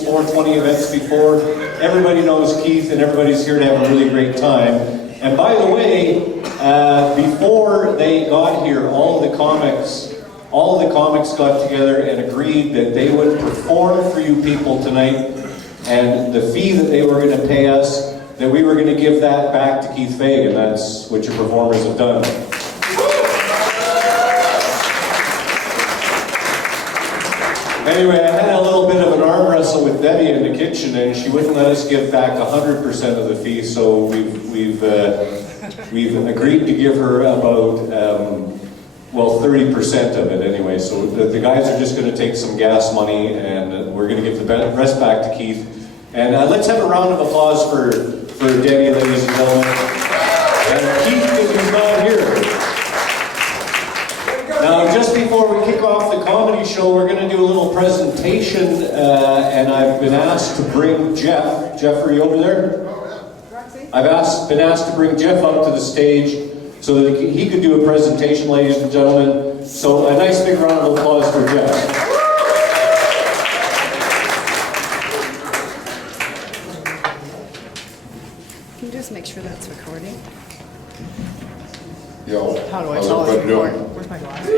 Legalized 420 events before. Everybody knows Keith, and everybody's here to have a really great time. And by the way, before they got here, all of the comics got together and agreed that they would perform for you people tonight, and the fee that they were going to pay us, that we were going to give that back to Keith Fagin. That's what your performers have done. Anyway, I had a little bit of an arm wrestle with Debbie in the kitchen, and she wouldn't let us give back 100% of the fee, so we've agreed to give her about, 30% of it anyway. So the guys are just going to take some gas money, and we're going to give the rest back to Keith. And let's have a round of applause for Debbie, ladies and gentlemen. And Keith, because he's not here. Now, just before we kick off the comedy show, we're going to do a little presentation, and I've been asked to bring Jeff. Jeff, are you over there? I've been asked to bring Jeff up to the stage so that he could do a presentation, ladies and gentlemen. So a nice big round of applause for Jeff. Can you just make sure that's recording? Yo, How do I how's tell it's everybody recording? doing? Where's my glasses?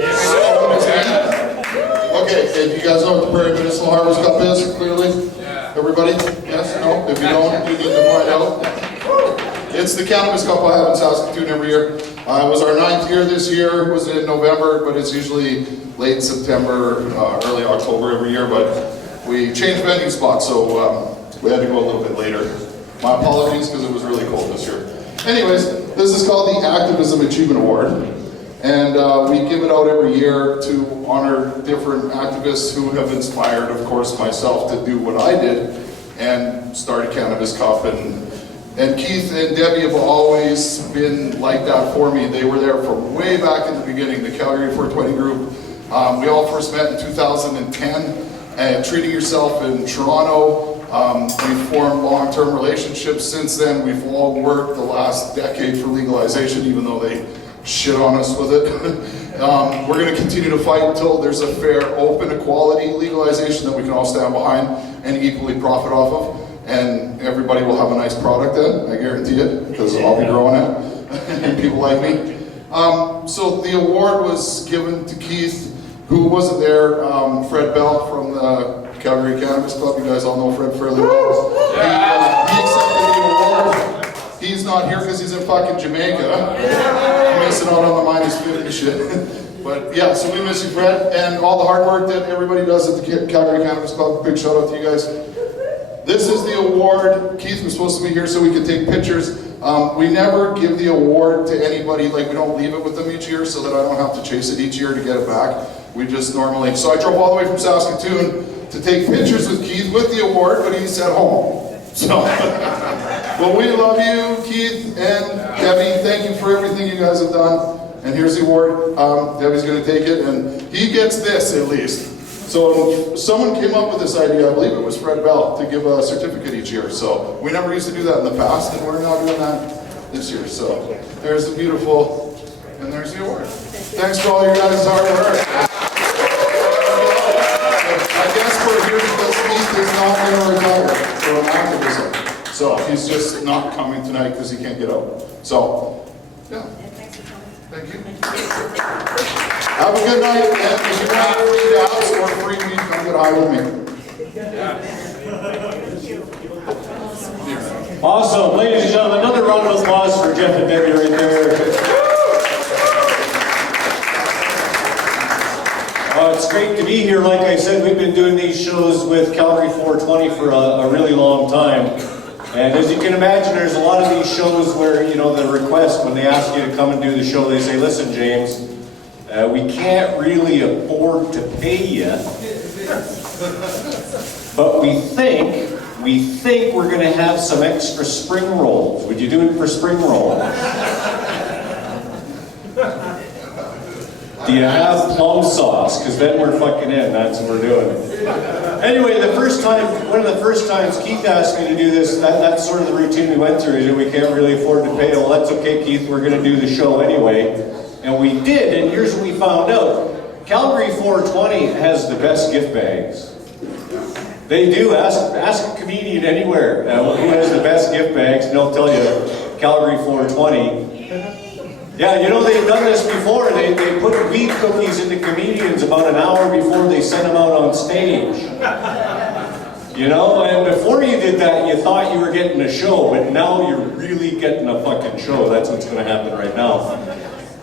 Okay, if you guys know what the Prairie Medicinal Harvest Cup is, clearly? Yeah. Everybody? Yes? No? If you don't, you need to find out. It's the Cannabis Cup I have in Saskatoon every year. It was our 9th year this year. It was in November, but it's usually late September, early October every year, but we changed venue spots, so we had to go a little bit later. My apologies, because it was really cold this year. Anyways, this is called the Activism Achievement Award, and we give it out every year to honor different activists who have inspired, of course, myself to do what I did and start a Cannabis Cup. And Keith and Debbie have always been like that for me. They were there from way back in the beginning, the Calgary 420 group. We all first met in 2010 at Treating Yourself in Toronto. We've formed long-term relationships since then. We've all worked the last decade for legalization, even though they shit on us with it. We're going to continue to fight until there's a fair, open, equality legalization that we can all stand behind and equally profit off of. And everybody will have a nice product then, I guarantee it, because I'll be growing it, and people like me. So the award was given to Keith, who wasn't there, Fred Bell from the Calgary Cannabis Club. You guys all know Fred fairly well. He accepted the award. He's not here because he's in fucking Jamaica. Missing out on the minus 50 shit. But yeah, so we miss you, Fred, and all the hard work that everybody does at the Calgary Cannabis Club. Big shout out to you guys. This is the award. Keith was supposed to be here so we could take pictures. We never give the award to anybody, like we don't leave it with them each year so that I don't have to chase it each year to get it back. We just normally, so I drove all the way from Saskatoon to take pictures with Keith with the award, but he's at home. So, well, we love you, Keith and Debbie. Thank you for everything you guys have done. And here's the award. Debbie's going to take it, and he gets this at least. So someone came up with this idea, I believe it was Fred Bell, to give a certificate each year. So we never used to do that in the past, and we're now doing that this year. So there's the beautiful, and there's the award. Thanks for all your guys' hard work. I guess we're here because Keith is not going to retire from activism. So he's just not coming tonight because he can't get out. So, yeah. Thank you. Have a good night, and if you want free dabs or free weed, come get high with me. Awesome. Ladies and gentlemen, another round of applause for Jeff and Debbie right there. It's great to be here. Like I said, we've been doing these shows with Calgary 420 for a really long time. And as you can imagine, there's a lot of these shows where, you know, the request, when they ask you to come and do the show, they say, listen, James, we can't really afford to pay you, but we think we're going to have some extra spring rolls. Would you do it for spring roll? Do you have plum sauce? Because then we're fucking in. That's what we're doing. Anyway, one of the first times Keith asked me to do this, that's sort of the routine we went through. Is we can't really afford to pay. Well, that's okay, Keith. We're going to do the show anyway. And we did, and here's what we found out. Calgary 420 has the best gift bags. They do. Ask a comedian anywhere who has the best gift bags, and they'll tell you Calgary 420. Yeah, you know, they've done this before. They put weed cookies into comedians about an hour before they sent them out on stage. You know, and before you did that, you thought you were getting a show, but now you're really getting a fucking show. That's what's going to happen right now.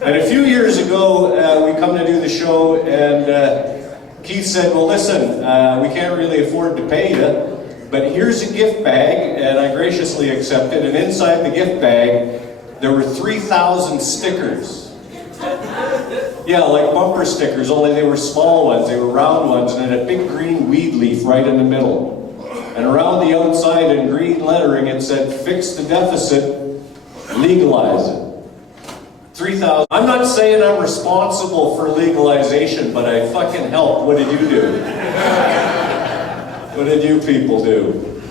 And a few years ago, we come to do the show, and Keith said, well, listen, we can't really afford to pay you, but here's a gift bag, and I graciously accepted, and inside the gift bag, there were 3,000 stickers. Yeah, like bumper stickers, only they were small ones, they were round ones, and had a big green weed leaf right in the middle. And around the outside in green lettering, it said, fix the deficit, legalize it. 3,000. I'm not saying I'm responsible for legalization, but I fucking helped. What did you do? What did you people do?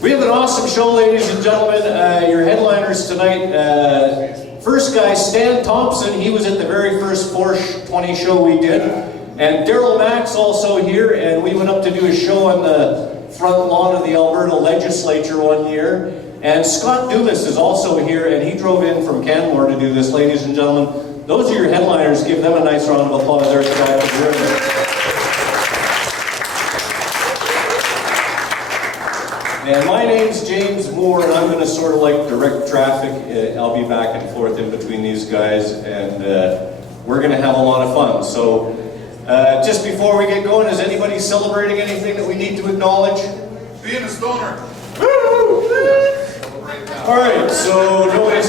We have an awesome show, ladies and gentlemen. Your headliners tonight. First guy, Stan Thomson. He was at the very first 420 show we did. And Daryl Makk's also here, and we went up to do a show on the front lawn of the Alberta legislature one year. And Scott Dumas is also here, and he drove in from Canmore to do this, ladies and gentlemen. Those are your headliners. Give them a nice round of applause. There's the guy from here. And my name's James Moore, and I'm going to sort of like direct traffic. I'll be back and forth in between these guys, and we're going to have a lot of fun. So, just before we get going, is anybody celebrating anything that we need to acknowledge? Being a stoner. All right, so no, it's